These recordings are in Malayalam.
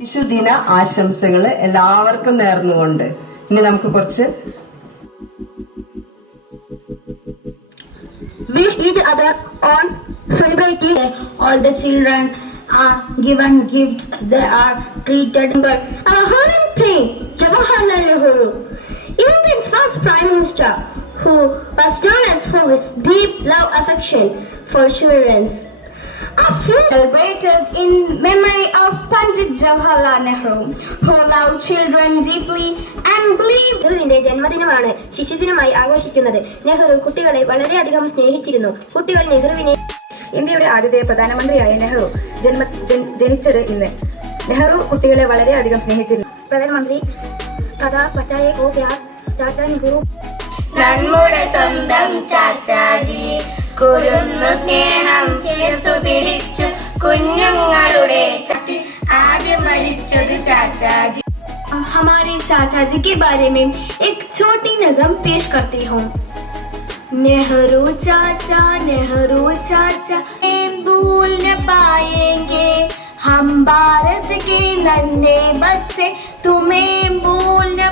വിഷുദിന ആശംസകൾ എല്ലാവർക്കും നേർന്നുകൊണ്ട് ഇനി നമുക്ക് കുറച്ച് wish each other on celebrating. All the children are given gifts. They are treated. But our holy king Jawaharlal Nehru, India's first prime minister, who was known as for his deep love affection for children, are celebrated in memory of Pandit Jawaharlal Nehru, who loved children deeply and believed. നെഹ്റുവിന്റെ ജന്മദിനമാണ് ശിശുദിനമായി ആഘോഷിക്കുന്നത്. നെഹ്റു കുട്ടികളെ വളരെയധികം സ്നേഹിച്ചിരുന്നു. കുട്ടികൾ നെഹ്റുവിനെ. ഇന്ത്യയുടെ ആദ്യത്തെ പ്രധാനമന്ത്രിയായ നെഹ്റു ജനിച്ചത് ഇന്ന്. നെഹ്റു കുട്ടികളെ വളരെയധികം സ്നേഹിച്ചിരുന്നു. പ്രധാനമന്ത്രി കഥാ പച്ചായെ കോ പ്യാർ ചാച്ചാ നെഹ്റു. നമ്മുടെ സ്വന്തം ചാച്ചാജി കുരുന്നു സ്നേഹം ചേർത്തു പിടിച്ചു കുഞ്ഞുങ്ങളുടെ ചട്ടി ആദ്യം മരിച്ചത് ചാച്ചാജി. हमारे चाचा जी के बारे में एक छोटी नज़म पेश करती हूँ. नेहरू चाचा भूल न पाएंगे हम भारत के नन्हे बच्चे, तुम्हें भूल न.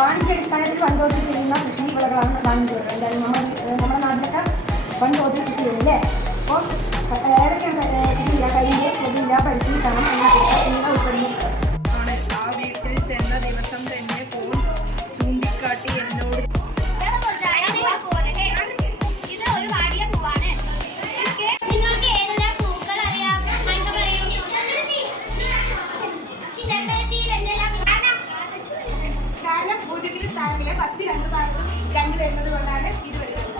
വാണിജ്യാടിസ്ഥാനത്തിൽ വൻതോതിൽ ചെയ്യുന്ന കൃഷി വിളകളാണ് വാണിജ്യവിളകൾ. എന്തായാലും നമ്മുടെ നാട്ടിലൊക്കെ വൻതോതിൽ കൃഷി ചെയ്യില്ലേ. അപ്പോൾ ഏതൊക്കെയാണ് കൃഷി ചെയ്യുക? കരിമ്പ്, പുതിയില, പരുത്തി, ചണം, എന്നിവ ഉൾപ്പെടുന്നു. ആ വീട്ടിൽ ചെന്ന ദിവസം തന്നെ ഫോൺ പൂജ്യത്തിന്റെ സ്ഥാനത്തിലെ ഫസ്റ്റ് രണ്ട് ഭാഗവും രണ്ട് വരുന്നത് കൊണ്ടാണ് ഇത് വരുന്നത്.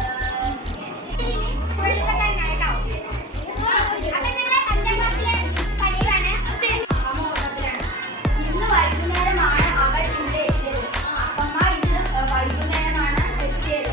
ഇന്ന് വൈകുന്നേരമാണ് അവൾ ഇവിടെ എത്തിയത്. അമ്മ ഇന്ന് വൈകുന്നേരമാണ് എത്തിയത്.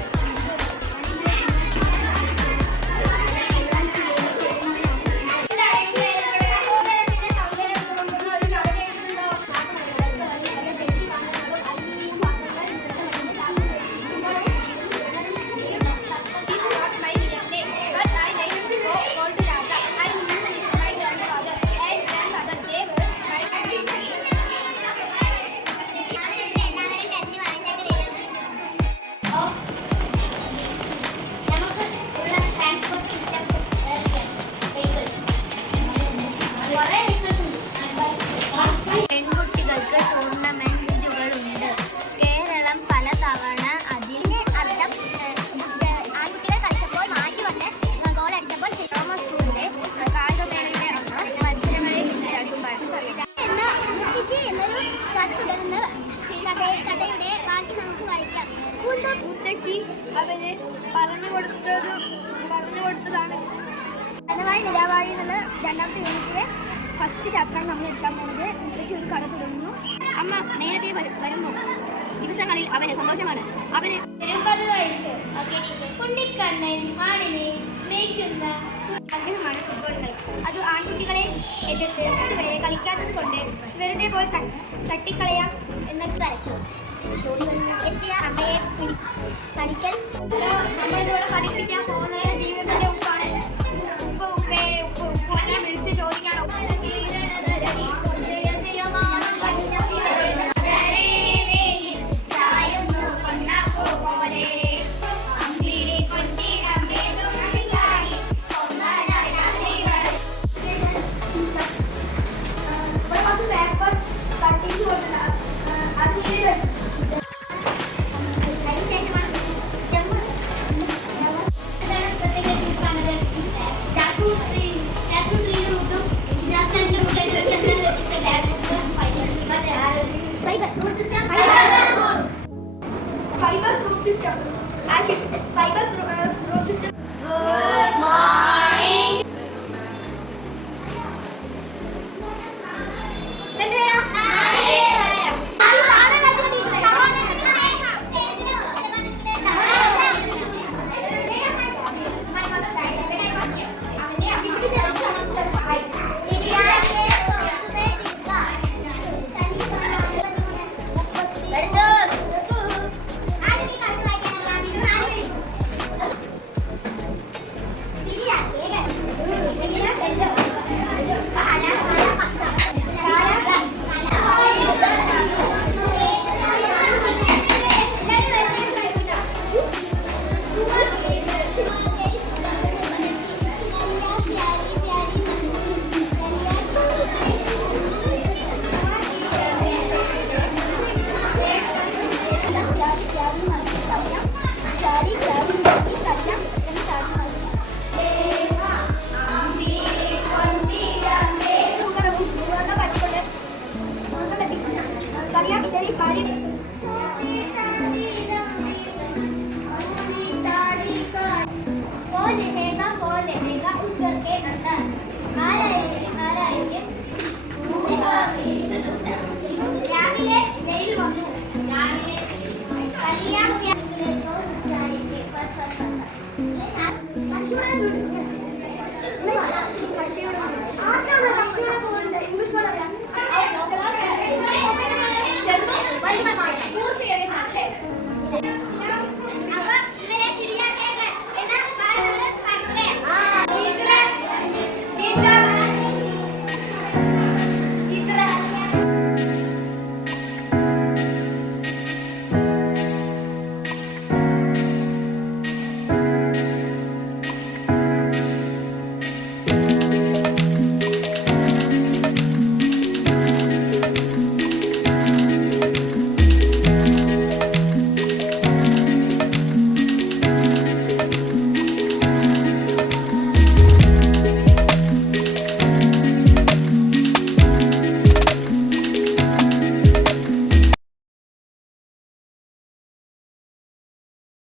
പെൺകുട്ടികൾക്ക് ടൂർണമെന്റുകളുണ്ട്. കേരളം പലതവണ അതിന്റെ അർത്ഥം ആൺകുട്ടികൾ കളിച്ചപ്പോൾ മാഷി വന്ന് ഗോൾ അടിച്ചപ്പോൾ സ്കൂളിലെ കായികമേളയുടെ മത്സരങ്ങളിൽ മുത്തശ്ശി എന്നൊരു കഥ തുടരുന്ന കഥയുടെ ബാക്കി നമുക്ക് വായിക്കാം. മുത്തശ്ശി അവന് പറഞ്ഞു കൊടുത്തതാണ് ധനവായി നിലാവായി എന്നുള്ള രണ്ടാമത്തെ യൂണിറ്റിലെ ഫസ്റ്റ് ചാപ്റ്ററാണ് നമ്മൾ എടുക്കാൻ പോകുന്നത്. മുത്തശ്ശി ഒരു കഥ തുടങ്ങുന്നു. അമ്മ നേരത്തെ വരുന്നു. ദിവസങ്ങളിൽ അവന് സന്തോഷമാണ്. അവന് ഒരു കഥ വായിച്ചു. ഉണ്ണിക്കണ്ണൻ ആടിനെ മേയ്ക്കുന്ന ആഗ്രഹമാണ് ഫുട്ബോൾ കളി. അത് ആൺകുട്ടികളെ എതിർത്ത് ഇതുവരെ കളിക്കാത്തത് കൊണ്ട് വെറുതെ പോയി തട്ടിക്കളയാം എന്നൊക്കെ വരച്ചു. ജോലി കഴിഞ്ഞ് എത്തിയ അമ്മയെ തടിക്കൽ നമ്മളിതോടെ പഠിപ്പിക്കാൻ പോകുന്നത് ജീവിതത്തിന്റെ ഉപ്പാണ്. ഉപ്പ് ഉപ്പേ ഉപ്പ് ഉപ്പ് എന്നെ വിളിച്ച് ചോദിക്കണം. Good morning.